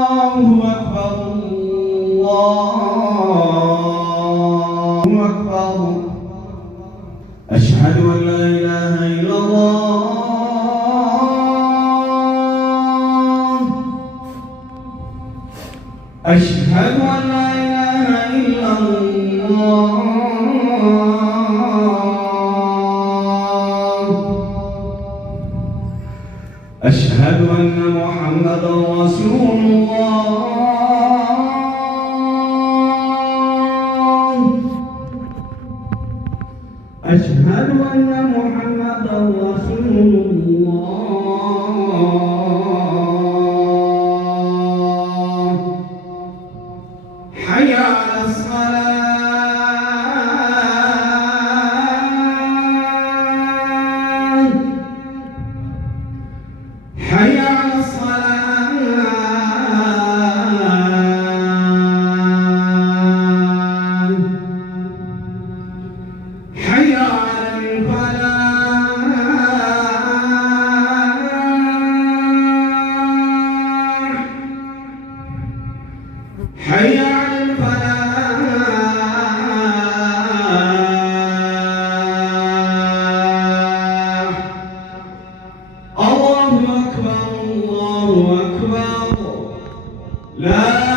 الله أكبر الله أكبر أشهد أن لا إله إلا الله أشهد أن لا إله إلا الله أشهد أن محمدًا رسول الله أشهد أن محمدًا رسول الله حي على الصلاة حي على الصلاة حي على الفلاح حي على الفلاح الله أكبر الله أكبر لا